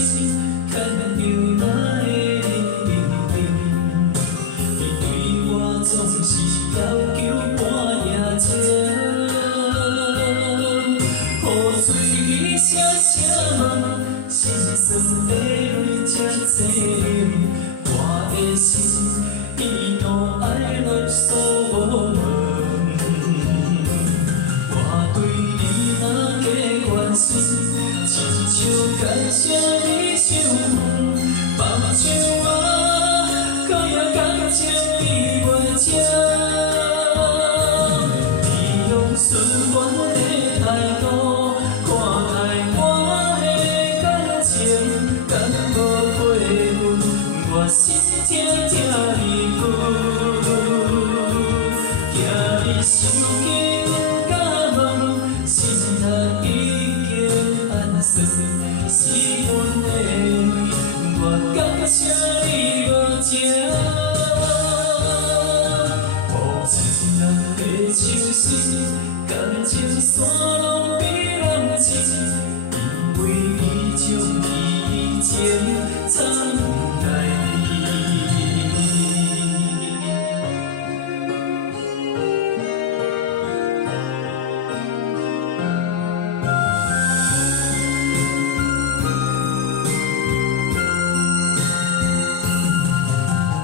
心，牵着咱的你对我总是要求半夜情，雨水你声声问，是算要泪才多忍，我的心伊都爱落锁无门。我对你若加关心，亲像感谢你想远，放手我可也感情你袂正。你用顺我的态度看待我的感情，敢无过分？我心痛痛离久，惊你受惊甲问，心内已经暗算，是阮的泪，我感谢你无情。无情人的手心，感情线拢比人深，因为你将以前藏来你。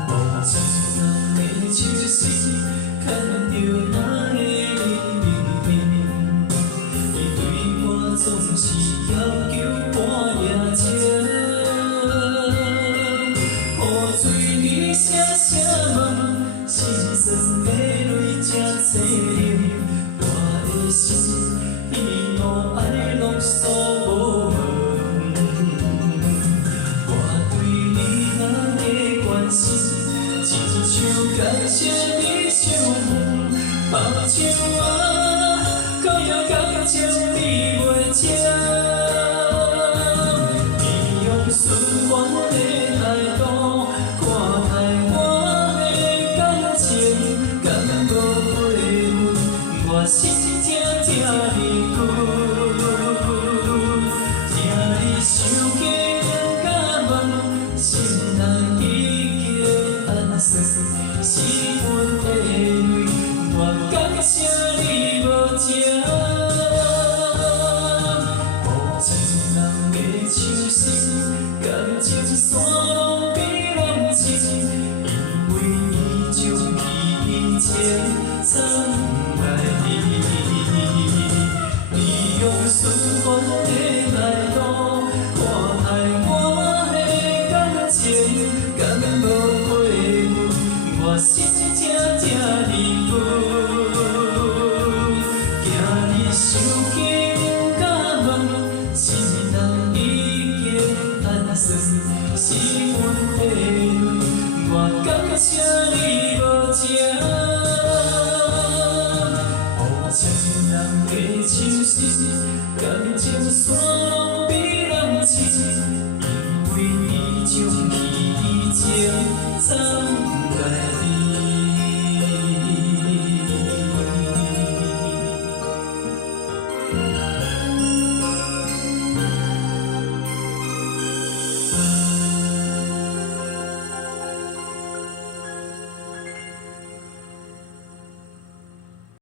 无情人的手心，牵着咱的你对我总是要求半夜情，雨水你声声问，心酸的泪才多忍，我的心伊都爱落锁无门。我对你若加关心，亲像感谢你想远，放手我可也感情你袂正。你用顺我的态度看待我的感情，敢无过分？我心痛痛离久，惊你受惊甲问，心内已经暗算，是阮的泪，我感谢你无情。无情人的手心，感情线拢比人深，因为你将以前藏来你。你用顺我的态度看待我的感情，敢无过分？我心痛痛离久，惊你受惊甲问，心内已经暗算，是阮的泪，我感谢你无情。无情人的手心，感情线拢比人深，因为你将以前藏来。